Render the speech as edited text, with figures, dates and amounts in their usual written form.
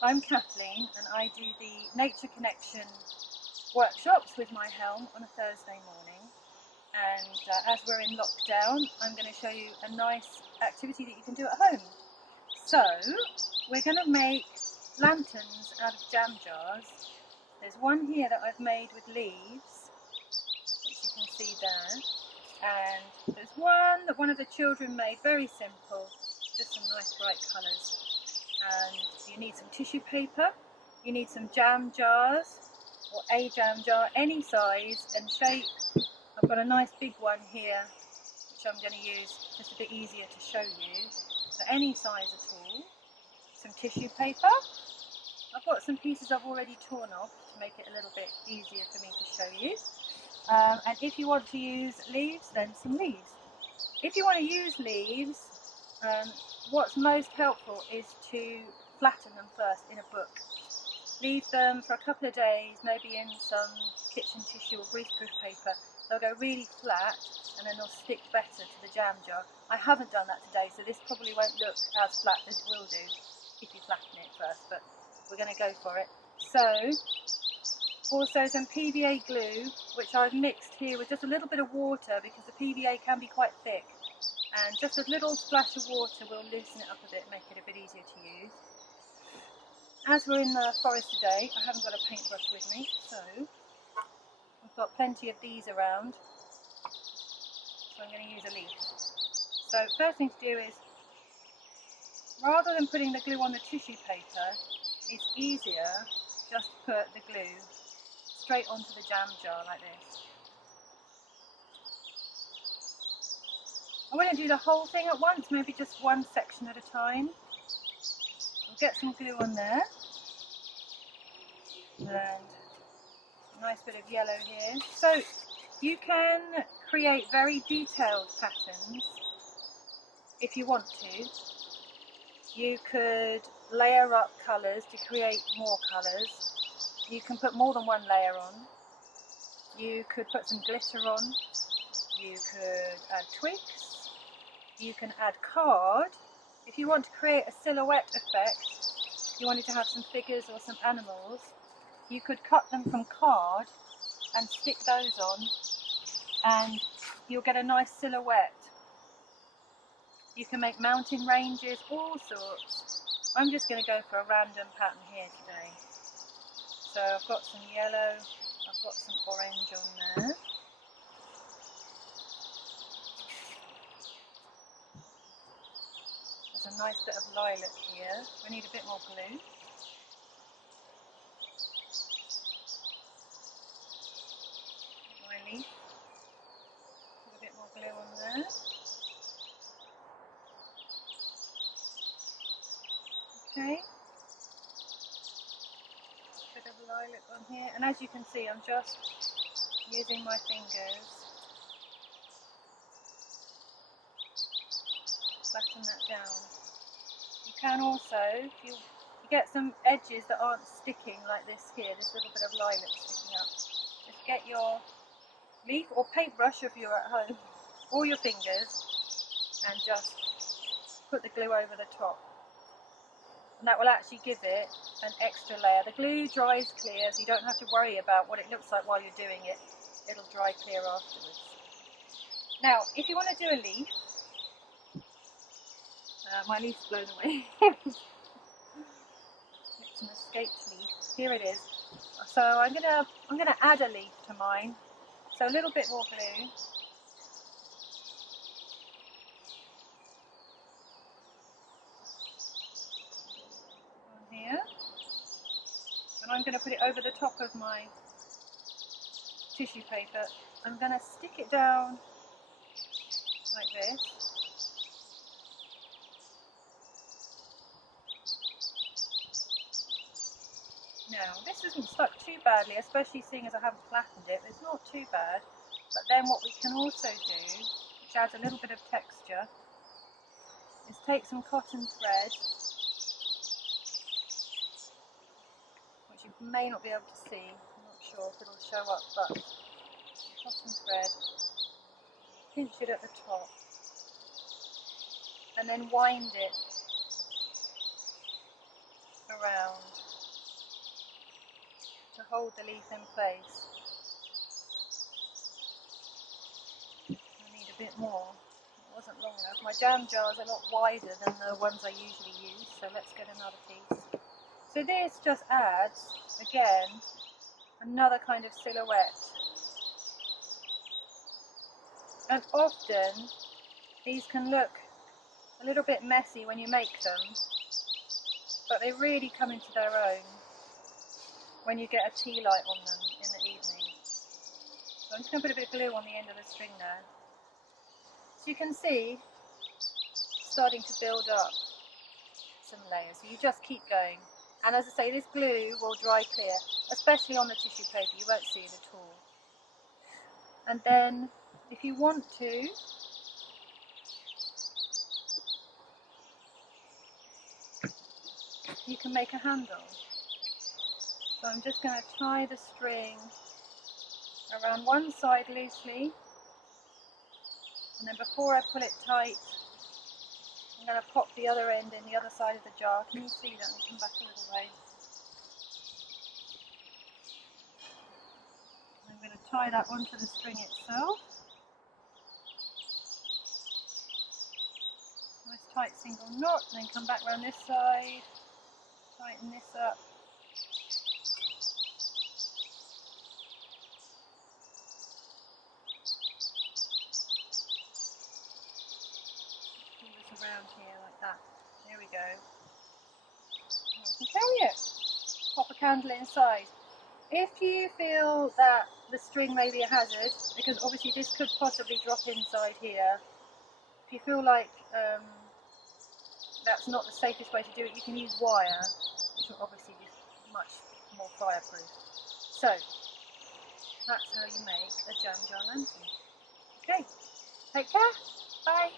I'm Kathleen and I do the Nature Connection workshops with MyHELM on a Thursday morning, and as we're in lockdown I'm going to show you a nice activity that you can do at home. So we're going to make lanterns out of jam jars. There's one here that I've made with leaves, which you can see there, and there's one that one of the children made, very simple, just some nice bright colours. And you need some tissue paper, you need some jam jars, or a jam jar, any size and shape. I've got a nice big one here, which I'm going to use just a bit easier to show you. So any size at all. Some tissue paper. I've got some pieces I've already torn off to make it a little bit easier for me to show you. And if you want to use leaves, then some leaves. If you want to use leaves, what's most helpful is to flatten them first in a book. Leave them for a couple of days, maybe in some kitchen tissue or greaseproof paper. They'll go really flat and then they'll stick better to the jam jar. I haven't done that today, so this probably won't look as flat as it will do if you flatten it first, but we're going to go for it. So, also some PVA glue, which I've mixed here with just a little bit of water because the PVA can be quite thick. And just a little splash of water will loosen it up a bit, make it a bit easier to use. As we're in the forest today, I haven't got a paintbrush with me, so I've got plenty of these around, so I'm going to use a leaf. So first thing to do is, rather than putting the glue on the tissue paper, it's easier just to put the glue straight onto the jam jar like this. I wouldn't do the whole thing at once, maybe just one section at a time. We'll get some glue on there. And a nice bit of yellow here. So you can create very detailed patterns if you want to. You could layer up colours to create more colours. You can put more than one layer on. You could put some glitter on. You could add twigs. You can add card. If you want to create a silhouette effect, you wanted to have some figures or some animals, you could cut them from card and stick those on and you'll get a nice silhouette. You can make mountain ranges, all sorts. I'm just going to go for a random pattern here today. So I've got some yellow, I've got some orange on there. There's a nice bit of lilac here. I need a bit more glue. My leaf. Put a bit more glue on there. Okay. Bit of lilac on here. And as you can see, I'm just using my fingers. Flatten that down. You can also, if you get some edges that aren't sticking like this here, this little bit of lilac sticking up, just get your leaf or paintbrush if you're at home, or your fingers, and just put the glue over the top. And that will actually give it an extra layer. The glue dries clear, so you don't have to worry about what it looks like while you're doing it. It'll dry clear afterwards. Now, if you want to do a leaf, my leaf's blown away. It's an escaped leaf. Here it is. So I'm gonna add a leaf to mine. So a little bit more glue. On here. And I'm gonna put it over the top of my tissue paper. I'm gonna stick it down like this. Now, this isn't stuck too badly, especially seeing as I haven't flattened it. It's not too bad. But then what we can also do, which adds a little bit of texture, is take some cotton thread, which you may not be able to see. I'm not sure if it'll show up, but cotton thread, pinch it at the top, and then wind it around to hold the leaf in place. I need a bit more. It wasn't long enough. My jam jar is a lot wider than the ones I usually use, so let's get another piece. So this just adds, again, another kind of silhouette. And often these can look a little bit messy when you make them, but they really come into their own when you get a tea light on them in the evening. So I'm just going to put a bit of glue on the end of the string there. So you can see it's starting to build up some layers. So you just keep going. And as I say, this glue will dry clear, especially on the tissue paper. You won't see it at all. And then if you want to, you can make a handle. So I'm just going to tie the string around one side loosely, and then before I pull it tight, I'm going to pop the other end in the other side of the jar. Can you see that? Let me come back a little way. I'm going to tie that onto the string itself. Nice tight single knot, and then come back around this side, tighten this up. Pull this around here like that. There we go. And we can carry it. Pop a candle inside. If you feel that the string may be a hazard, because obviously this could possibly drop inside here, if you feel like that's not the safest way to do it, you can use wire, which will obviously be much more fireproof. So that's how you make a jam jar lantern. Okay, take care, bye.